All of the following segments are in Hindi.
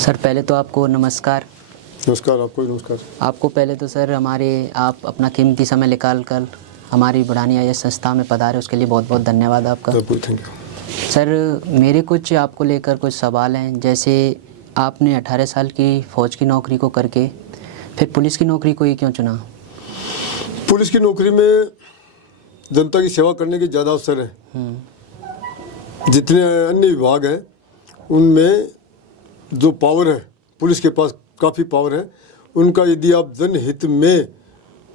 सर पहले तो आपको नमस्कार। नमस्कार, आपको भी नमस्कार। आपको पहले तो सर आप अपना कीमती समय निकाल कर हमारी बुढ़ानी आईएएस संस्था में पधारे, उसके लिए बहुत बहुत धन्यवाद आपका। Thank you. सर मेरे कुछ आपको लेकर कुछ सवाल हैं। जैसे आपने 18 साल की फ़ौज की नौकरी को करके फिर पुलिस की नौकरी को ही क्यों चुना? पुलिस की नौकरी में जनता की सेवा करने के ज़्यादा अवसर हैं। जितने अन्य विभाग हैं उनमें जो पावर है, पुलिस के पास काफ़ी पावर है। उनका यदि आप जनहित में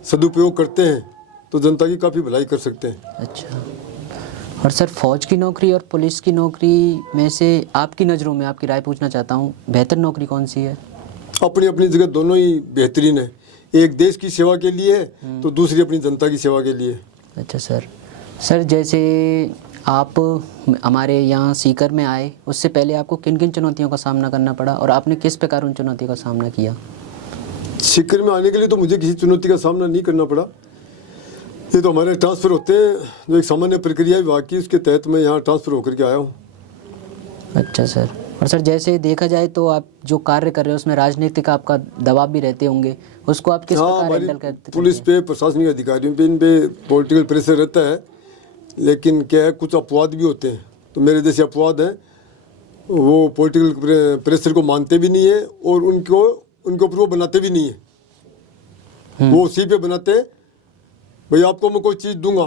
सदुपयोग करते हैं तो जनता की काफ़ी भलाई कर सकते हैं। अच्छा, और सर फ़ौज की नौकरी और पुलिस की नौकरी में से आपकी नज़रों में आपकी राय पूछना चाहता हूँ, बेहतर नौकरी कौन सी है? अपनी अपनी जगह दोनों ही बेहतरीन है। एक देश की सेवा के लिए है तो दूसरी अपनी जनता की सेवा के लिए। अच्छा सर जैसे आप हमारे यहाँ सीकर में आए, उससे पहले आपको किन किन चुनौतियों का सामना करना पड़ा और आपने किस प्रकार उन चुनौतियों का सामना किया? सीकर में आने के लिए तो मुझे किसी चुनौती का सामना नहीं करना पड़ा। ये तो हमारे ट्रांसफ़र होते हैं, जो एक सामान्य प्रक्रिया विभाग की, उसके तहत मैं यहाँ ट्रांसफ़र होकर के आया हूँ। अच्छा सर, और सर जैसे देखा जाए तो आप जो कार्य कर रहे हो उसमें राजनीतिक आपका दबाव भी रहते होंगे, उसको आप किस प्रकार हैंडल करते हैं? पुलिस पे, प्रशासनिक अधिकारियों पे, इन पे पॉलिटिकल प्रेशर रहता है, लेकिन क्या है, कुछ अपवाद भी होते हैं। तो मेरे जैसे अपवाद हैं वो पॉलिटिकल प्रेशर को मानते भी नहीं है और उनके ऊपर वो बनाते भी नहीं है। वो उसी पे बनाते हैं, भाई आपको मैं कोई चीज़ दूंगा,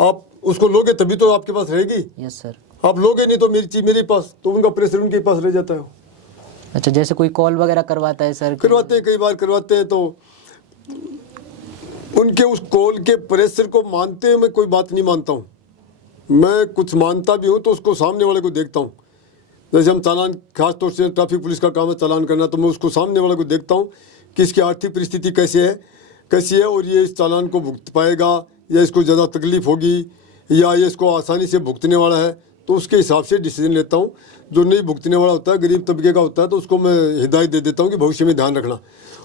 आप उसको लोगे तभी तो आपके पास रहेगी। Yes sir. आप लोगे नहीं तो मेरी चीज़ मेरे पास, तो उनका प्रेशर उनके पास रह जाता है। अच्छा, जैसे कोई कॉल वगैरह करवाता है सर? करवाते हैं, कई बार करवाते हैं, तो उनके उस कॉल के प्रेशर को मानते हैं। मैं कोई बात नहीं मानता हूँ। मैं कुछ मानता भी हूँ तो उसको सामने वाले को देखता हूँ। जैसे हम चालान, खास तौर से ट्रैफिक पुलिस का काम है चालान करना, तो मैं उसको सामने वाले को देखता हूँ कि इसकी आर्थिक परिस्थिति कैसी है और ये इस चालान को भुगत पाएगा या इसको ज़्यादा तकलीफ होगी या ये इसको आसानी से भुगतने वाला है, तो उसके हिसाब से डिसीजन लेता हूँ। जो नहीं भुगतने वाला होता है, गरीब तबके का होता है, तो उसको मैं हिदायत दे देता हूँ कि भविष्य में ध्यान रखना,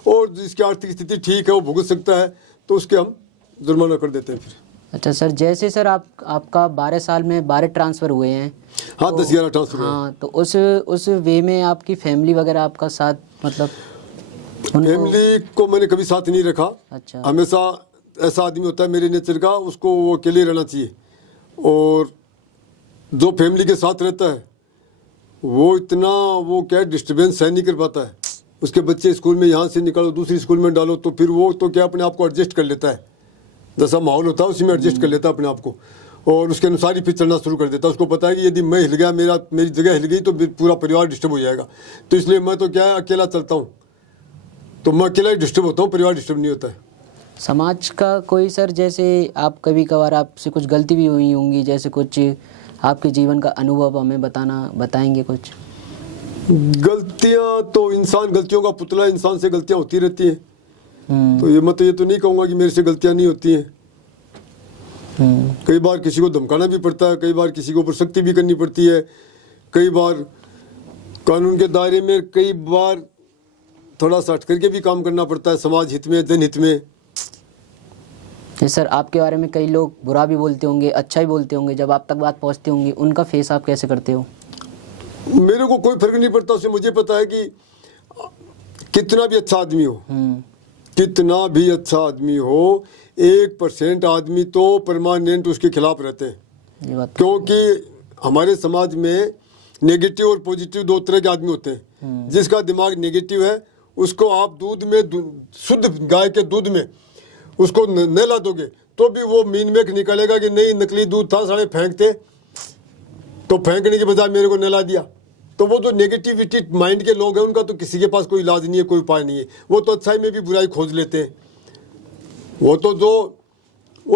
और जिसकी आर्थिक स्थिति ठीक है, वो भुगत सकता है, तो उसके हम जुर्माना कर देते हैं फिर। अच्छा सर, जैसे सर आपका 12 साल में 12 ट्रांसफ़र हुए हैं। हाँ, 10-11 ट्रांसफ़र हुए। हाँ, तो उस वे में आपकी फैमिली वगैरह आपका साथ, मतलब फैमिली को मैंने कभी साथ नहीं रखा। अच्छा। हमेशा ऐसा आदमी होता है मेरे नेचर का, उसको वो अकेले रहना चाहिए, और जो फैमिली के साथ रहता है वो इतना वो क्या डिस्टर्बेंस सहन नहीं कर पाता है। उसके बच्चे स्कूल में यहाँ से निकालो दूसरी स्कूल में डालो, तो फिर वो तो क्या अपने आप को एडजस्ट कर लेता है, जैसा माहौल होता है उसी में एडजस्ट कर लेता है अपने आप को, और उसके अनुसार ही फिर चलना शुरू कर देता है। उसको पता है कि यदि मैं हिल गया, मेरी जगह हिल गई, तो पूरा परिवार डिस्टर्ब हो जाएगा। तो इसलिए मैं तो क्या है, अकेला चलता हूँ, तो मैं अकेला ही डिस्टर्ब होता हूँ, परिवार डिस्टर्ब नहीं होता है। समाज का कोई सर, जैसे आप कभी कभार आपसे कुछ गलती भी हुई होंगी, जैसे कुछ आपके जीवन का अनुभव हमें बताएंगे कुछ? गलतियां तो, इंसान गलतियों का पुतला, इंसान से गलतियां होती रहती हैं। तो मैं तो ये तो नहीं कहूँगा कि मेरे से गलतियां नहीं होती हैं। कई बार किसी को धमकाना भी पड़ता है, कई बार किसी को ऊपर सख्ती भी करनी पड़ती है, कई बार कानून के दायरे में, कई बार थोड़ा सा हट करके भी काम करना पड़ता है, समाज हित में, जनहित में। जी सर, आपके बारे में कई लोग बुरा भी बोलते होंगे, अच्छा भी बोलते होंगे, जब आप तक बात पहुंचती होंगी, उनका फेस आप कैसे करते हो? मेरे को कोई फर्क नहीं पड़ता उससे। मुझे पता है कि कितना भी अच्छा आदमी हो, कितना भी अच्छा आदमी हो, 1% आदमी तो परमानेंट उसके खिलाफ रहते हैं। ये बात क्योंकि हमारे समाज में नेगेटिव और पॉजिटिव दो तरह के आदमी होते हैं। जिसका दिमाग नेगेटिव है उसको आप दूध में, शुद्ध गाय के दूध में उसको नहला दोगे तो भी वो मीन मेक निकलेगा कि नहीं, नकली दूध था, सारे फेंकते, तो फेंकने के बजाय मेरे को नहला दिया। तो वो जो नेगेटिविटी माइंड के लोग हैं, उनका तो किसी के पास कोई इलाज नहीं है, कोई उपाय नहीं है। वो तो अच्छाई में भी बुराई खोज लेते हैं। वो तो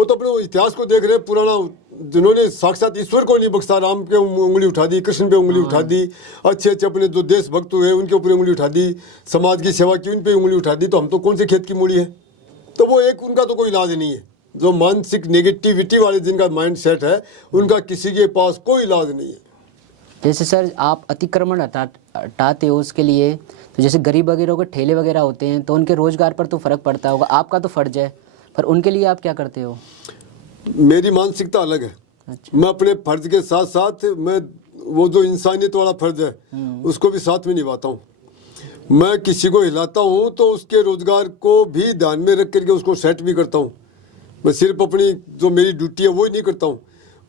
अपने इतिहास को देख रहे हैं, पुराना, जिन्होंने साक्षात ईश्वर को नहीं बख्शा, राम पे उंगली उठा दी, कृष्ण पे उंगली उठा दी, अच्छे अपने जो देशभक्त हुए उनके ऊपर उंगली उठा दी, समाज की सेवा की उन पे उंगली उठा दी, तो हम तो कौन से खेत की मूली है? तो वो एक, उनका तो कोई इलाज नहीं है। जो मानसिक नेगेटिविटी वाले जिनका माइंड सेट है, उनका किसी के पास कोई इलाज नहीं है। जैसे सर आप अतिक्रमण हटाते हो, उसके लिए तो जैसे गरीब वगैरह के ठेले वगैरह होते हैं, तो उनके रोजगार पर तो फर्क पड़ता होगा, आपका तो फर्ज है, पर उनके लिए आप क्या करते हो? मेरी मानसिकता अलग है। अच्छा। मैं अपने फर्ज के साथ साथ मैं वो जो इंसानियत वाला फर्ज है उसको भी साथ में निभाता हूँ। मैं किसी को हिलाता हूँ तो उसके रोजगार को भी ध्यान में रख करके उसको सेट भी करता हूँ। मैं सिर्फ अपनी जो मेरी ड्यूटी है वो ही नहीं करता हूँ,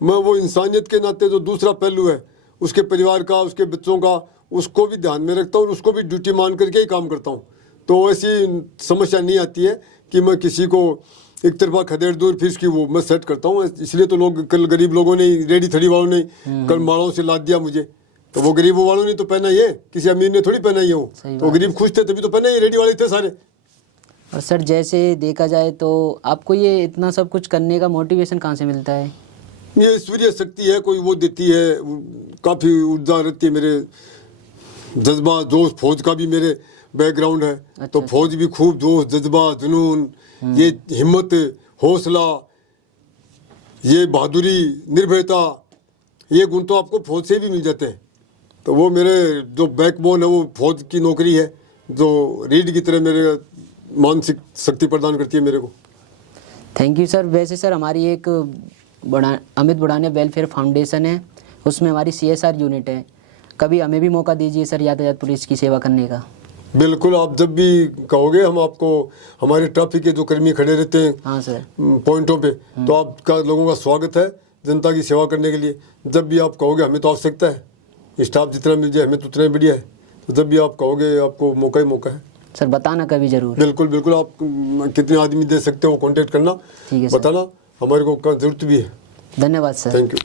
मैं वो इंसानियत के नाते जो दूसरा पहलू है उसके परिवार का, उसके बच्चों का, उसको भी ध्यान में रखता हूँ और उसको भी ड्यूटी मान करके ही काम करता हूँ। तो ऐसी समस्या नहीं आती है कि मैं किसी को एक तरफा खदेड़ दूँ फिर इसकी वो मैं सेट करता हूँ। इसलिए तो लोग कल गरीब लोगों ने, रेडी थड़ी वालों ने कल माड़ों से लाद दिया मुझे, तो वो गरीबों वालों ने तो पहना ही है, किसी अमीर ने थोड़ी पहना ही है। वो तो गरीब खुश थे तभी तो पहना ही, रेडी वाले थे सारे। और सर जैसे देखा जाए तो आपको ये इतना सब कुछ करने का मोटिवेशन कहाँ से मिलता है? ये ईश्वरीय शक्ति है, कोई वो देती है, काफ़ी ऊर्जा रहती है, मेरे जज्बा जोश, फौज का भी मेरे बैकग्राउंड है। अच्छा, तो फौज भी खूब जोश, जज्बा, जुनून, ये हिम्मत, हौसला, ये बहादुरी, निर्भयता, ये गुण तो आपको फौज से भी मिल जाते हैं। तो वो मेरे जो बैकबोन है वो फौज की नौकरी है, जो रीढ़ की तरह मेरे मानसिक शक्ति प्रदान करती है मेरे को। Thank you sir. वैसे सर हमारी एक अमित बुढ़ाने वेलफेयर फाउंडेशन है, उसमें हमारी CSR यूनिट है, कभी हमें भी मौका दीजिए सर यातायात पुलिस की सेवा करने का। बिल्कुल, आप जब भी कहोगे हम आपको, हमारे ट्रैफिक के जो कर्मी खड़े रहते हैं हाँ सर, पॉइंटों पे, तो आपका लोगों का स्वागत है जनता की सेवा करने के लिए। जब भी आप कहोगे, हमें तो आवश्यकता है, स्टाफ जितना मिल जाए हमें तो उतना ही बढ़िया है। तो जब भी आप कहोगे आपको मौका ही मौका है सर, बताना कभी ज़रूर। बिल्कुल बिल्कुल, आप कितने आदमी दे सकते हो कांटेक्ट करना, ठीक है सर। बताना, हमारे को जरूरत भी है। धन्यवाद सर। Thank you.